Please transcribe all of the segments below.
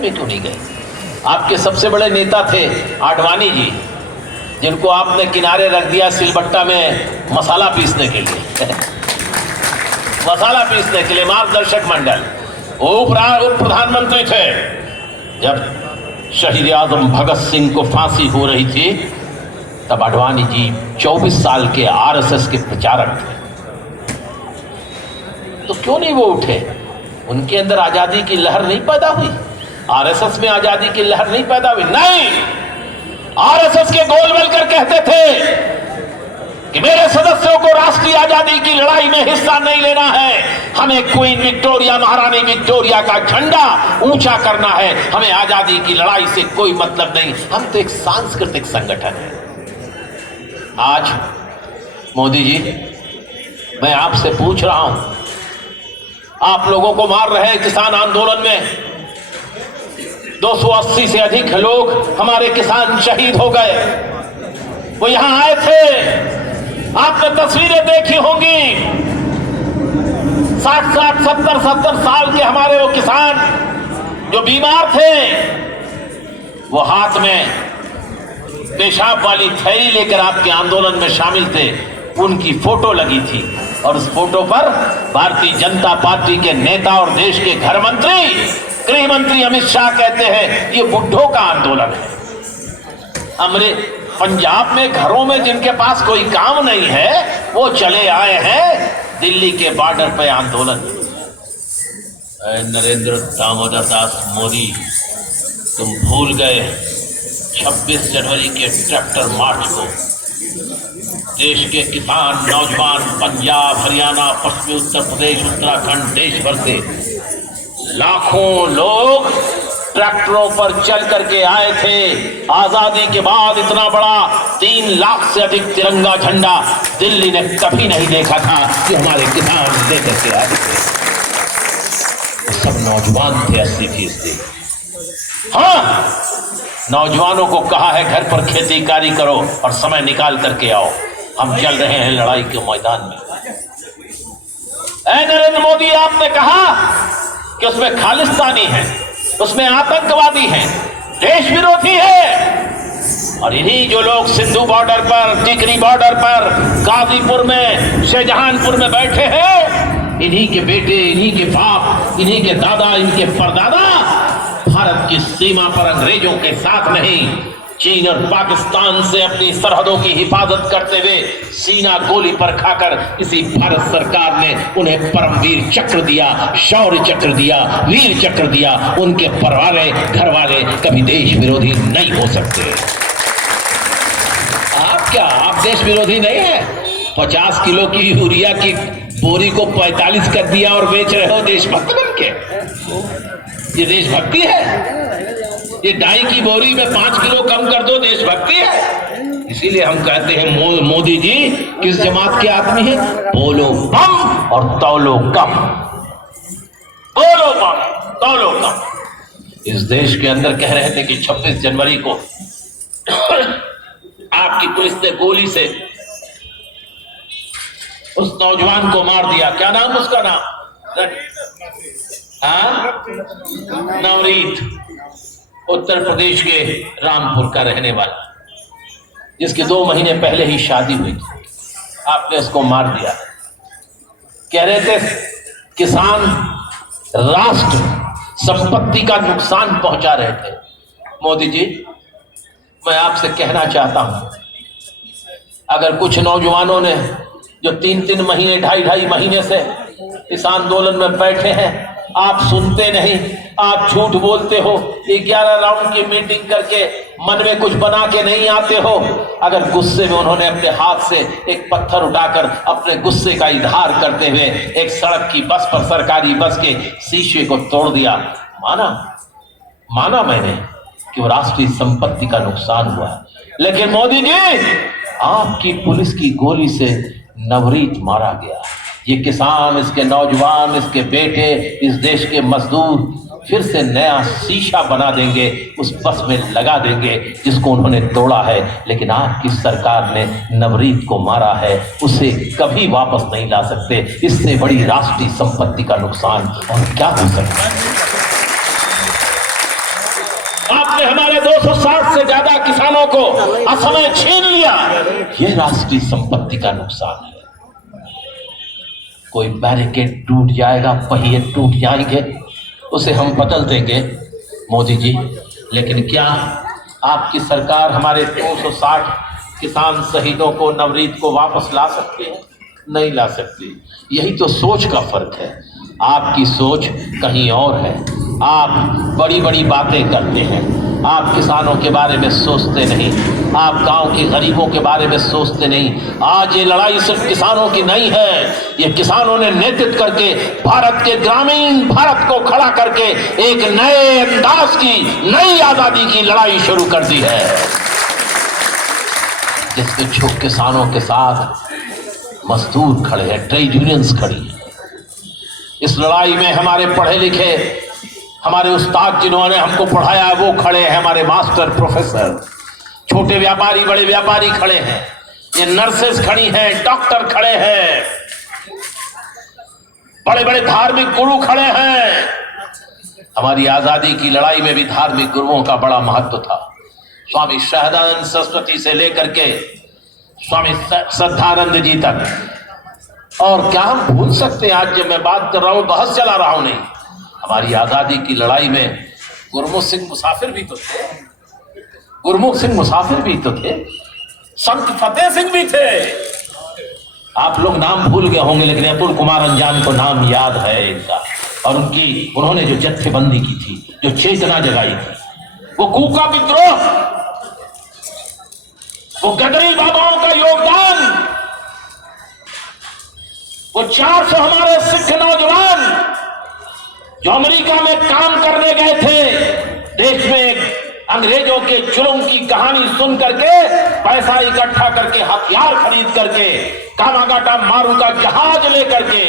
में क्यों नहीं गए? आपके सबसे बड़े नेता थे आडवाणी जी, जिनको आपने किनारे रख दिया सिलबट्टा में मसाला पीसने के लिए मसाला पीसने के लिए मार्गदर्शक मंडल। उप प्रधानमंत्री थे जब शहीद आजम भगत सिंह को फांसी हो रही थी, तब आडवाणी जी 24 साल के आरएसएस के प्रचारक थे। तो क्यों नहीं वो उठे? उनके अंदर आजादी की लहर नहीं पैदा हुई? आरएसएस में आजादी की लहर नहीं पैदा हुई? नहीं, आरएसएस के गोलवलकर कहते थे कि मेरे सदस्यों को राष्ट्रीय आजादी की लड़ाई में हिस्सा नहीं लेना है, हमें क्वीन विक्टोरिया, महारानी विक्टोरिया का झंडा ऊंचा करना है, हमें आजादी की लड़ाई से कोई मतलब नहीं, हम तो एक सांस्कृतिक संगठन है। आज मोदी जी, मैं आपसे पूछ रहा हूं, आप लोगों को मार रहे हैं किसान आंदोलन में, 280 से अधिक लोग हमारे किसान शहीद हो गए। वो यहां आए थे, आपने तस्वीरें देखी होंगी, 60-60, 70-70 साल के हमारे वो किसान जो बीमार थे, वो हाथ में पेशाब वाली थैली लेकर आपके आंदोलन में शामिल थे, उनकी फोटो लगी थी और उस फोटो पर भारतीय जनता पार्टी के नेता और देश के घर मंत्री, गृह मंत्री अमित शाह कहते हैं ये बुड्ढों का आंदोलन है। हमरे पंजाब में घरों में जिनके पास कोई काम नहीं है वो चले आए हैं दिल्ली के बॉर्डर पे आंदोलन। नरेंद्र दामोदर दास मोदी, तुम भूल गए 26 जनवरी के ट्रैक्टर मार्च को देश के किसान नौजवान पंजाब, हरियाणा, पश्चिमी उत्तर प्रदेश, उत्तराखंड, देश भर से लाखों लोग ट्रैक्टरों पर चल करके आए थे। आजादी के बाद इतना बड़ा 3 लाख से अधिक तिरंगा झंडा दिल्ली ने कभी नहीं देखा था कि हमारे किसान लेकर के आए थे। सब नौजवान थे 80%। हाँ, नौजवानों को कहा है घर पर खेती कारी करो और समय निकाल करके आओ, हम चल रहे हैं लड़ाई के मैदान में। नरेंद्र मोदी, आपने कहा कि उसमें खालिस्तानी है, उसमें आतंकवादी है, देश विरोधी है, और इन्हीं जो लोग सिंधु बॉर्डर पर, टिकरी बॉर्डर पर, गाजीपुर में, शाहजहांपुर में बैठे हैं, इन्हीं के बेटे, इन्हीं के बाप, इन्हीं के दादा, इनके परदादा भारत की सीमा पर अंग्रेजों के साथ नहीं, चीन और पाकिस्तान से अपनी सरहदों की हिफाजत करते हुए सीना गोली पर खाकर इसी भारत सरकार ने उन्हें परमवीर चक्र दिया, शौर्य चक्र दिया, वीर चक्र दिया। उनके परिवार, घर वाले कभी देश विरोधी नहीं हो सकते। आप क्या, आप देश विरोधी नहीं है? 50 किलो की यूरिया की बोरी को 45 कर दिया और बेच रहे हो देशभक्त बन के? ये देशभक्ति है? ये डाई की बोरी में 5 किलो कम कर दो, देशभक्ति है? इसीलिए हम कहते हैं मोदी जी किस जमात के आदमी हैं? बोलो बम और तौलो कम। बोलो बम, तौलो कम। इस देश के अंदर कह रहे थे कि 26 जनवरी को आपकी पुलिस ने गोली से उस नौजवान को मार दिया। क्या नाम उसका? नाम नवरीत, उत्तर प्रदेश के रामपुर का रहने वाला, जिसकी 2 महीने पहले ही शादी हुई थी, आपने उसको मार दिया। कह रहे थे किसान राष्ट्र संपत्ति का नुकसान पहुंचा रहे थे। मोदी जी, मैं आपसे कहना चाहता हूं, अगर कुछ नौजवानों ने जो 3-3 महीने, 2.5 महीने से इस आंदोलन में बैठे हैं, आप सुनते नहीं, आप झूठ बोलते हो, 11 राउंड की मीटिंग करके मन में कुछ बना के नहीं आते हो। अगर गुस्से में उन्होंने अपने हाथ से एक पत्थर उठाकर अपने गुस्से का इजहार करते हुए एक सड़क की बस पर, सरकारी बस के शीशे को तोड़ दिया, माना मैंने कि वो राष्ट्रीय संपत्ति का नुकसान हुआ। लेकिन मोदी जी, आपकी पुलिस की गोली से नवरीत मारा गया। ये किसान, इसके नौजवान, इसके बेटे, इस देश के मजदूर फिर से नया शीशा बना देंगे, उस बस में लगा देंगे जिसको उन्होंने तोड़ा है। लेकिन आपकी सरकार ने नवरीत को मारा है, उसे कभी वापस नहीं ला सकते। इससे बड़ी राष्ट्रीय संपत्ति का नुकसान और क्या हो सकता है? आपने हमारे 260 से ज्यादा किसानों को असमय छीन लिया। ये राष्ट्रीय संपत्ति का नुकसान है। कोई बैरिकेड टूट जाएगा, पहिए टूट जाएंगे, उसे हम बदल देंगे मोदी जी, लेकिन क्या आपकी सरकार हमारे 260 किसान शहीदों को, नवरीत को वापस ला सकती है? नहीं ला सकती। यही तो सोच का फर्क है। आपकी सोच कहीं और है। आप बड़ी बड़ी बातें करते हैं, आप किसानों के बारे में सोचते नहीं, आप गांव के गरीबों के बारे में सोचते नहीं। आज ये लड़ाई सिर्फ किसानों की नहीं है, ये किसानों ने नेतृत्व करके भारत के ग्रामीण भारत को खड़ा करके एक नए अंदाज की, नई आजादी की लड़ाई शुरू कर दी है, जिसके किसानों के साथ मजदूर खड़े हैं, ट्रेड यूनियंस खड़ी है। इस लड़ाई में हमारे पढ़े लिखे, हमारे उस्ताद जिन्होंने हमको पढ़ाया वो खड़े हैं, हमारे मास्टर प्रोफेसर, छोटे व्यापारी बड़े व्यापारी खड़े हैं, ये नर्सेस खड़ी हैं, डॉक्टर खड़े हैं, बड़े बड़े धार्मिक गुरु खड़े हैं। हमारी आजादी की लड़ाई में भी धार्मिक गुरुओं का बड़ा महत्व था। स्वामी सहजानंद सरस्वती से लेकर के स्वामी श्रद्धानंद जी तक। और क्या हम भूल सकते हैं, आज जब मैं बात कर रहा हूं, बहस चला रहा हूं, नहीं, हमारी आजादी की लड़ाई में गुरमुख सिंह मुसाफिर भी तो थे, गुरमुख सिंह मुसाफिर भी तो थे, संत फतेह सिंह भी थे। आप लोग नाम भूल गए होंगे, लेकिन अतुल कुमार अंजान को नाम याद है इनका। और उन्होंने जो जत्थेबंदी की थी, जो चेतना जगाई थी, वो कूका विद्रोह, वो गदरी बाबाओं का योगदान, वो 400 हमारे सिख नौजवान जो अमेरिका में काम करने गए थे, देश में अंग्रेजों के जुल्म की कहानी सुन करके, पैसा इकट्ठा करके, हथियार खरीद करके, कामागाटा मारू का जहाज लेकर के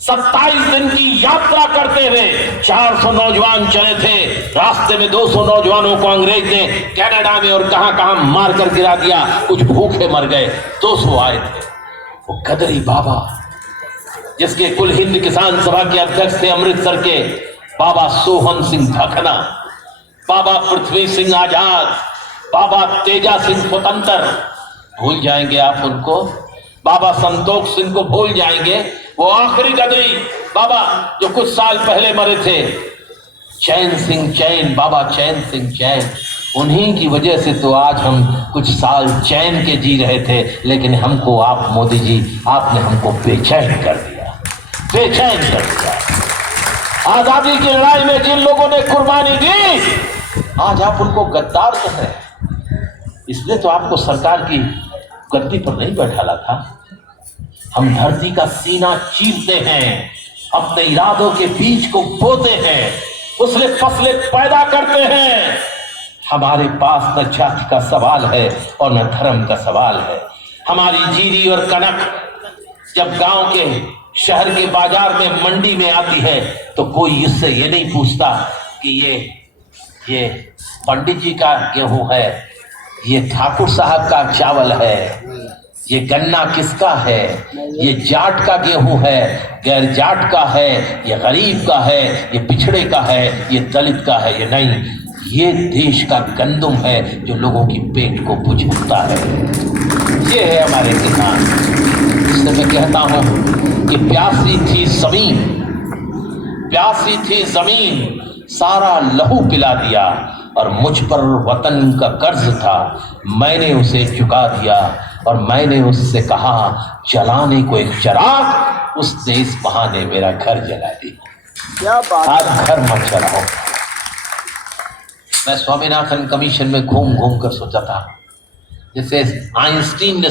27 दिन की यात्रा करते हुए 400 नौजवान चले थे। रास्ते में 200 नौजवानों को अंग्रेज ने कनाडा में और कहां मार कर गिरा दिया, कुछ भूखे मर गए, 200 आए थे। वो गदरी बाबा, जिसके कुल हिंद किसान सभा के अध्यक्ष थे अमृतसर के बाबा सोहन सिंह भखना, बाबा पृथ्वी सिंह आजाद, बाबा तेजा सिंह स्वतंत्र, भूल जाएंगे आप उनको? बाबा संतोष सिंह को भूल जाएंगे? वो आखिरी गदरी बाबा जो कुछ साल पहले मरे थे, चैन सिंह चैन, बाबा चैन सिंह चैन, उन्हीं की वजह से तो आज हम कुछ साल चैन के जी रहे थे। लेकिन हमको आप मोदी जी, आपने हमको बेचैन कर दिया, बेचैन कर दिया। आजादी की लड़ाई में जिन लोगों ने कुर्बानी दी, आज आप उनको गद्दार कह रहे हैं। इसलिए तो आपको सरकार की गद्दी पर नहीं बैठाला था। हम धरती का सीना चीरते हैं, अपने इरादों के बीज को बोते हैं, उसमें फसलें पैदा करते हैं। हमारे पास न जाति का सवाल है और न धर्म का सवाल है। हमारी जीरी और कनक जब गांव के, शहर के बाजार में, मंडी में आती है, तो कोई इससे ये नहीं पूछता कि ये पंडित जी का गेहूं है, ये ठाकुर साहब का चावल है, ये गन्ना किसका है, ये जाट का गेहूं है, गैर जाट का है, ये गरीब का है, ये पिछड़े का है, ये दलित का है, ये नहीं, ये देश का गंदम है जो लोगों की पेट को बुझाता है। ये है हमारे किसान। इसलिए मैं कहता हूं कि प्यासी थी जमीन, प्यासी थी जमीन, सारा लहू पिला दिया, और मुझ पर वतन का कर्ज था, मैंने उसे चुका दिया। और मैंने उससे कहा, जलाने को एक चिराग, उसने इस बहाने मेरा घर जला दिया। क्या बात, आज घर मत जलाओ। मैं स्वामीनाथन कमीशन में घूम घूम कर सोचा था, जैसे आइंस्टीन ने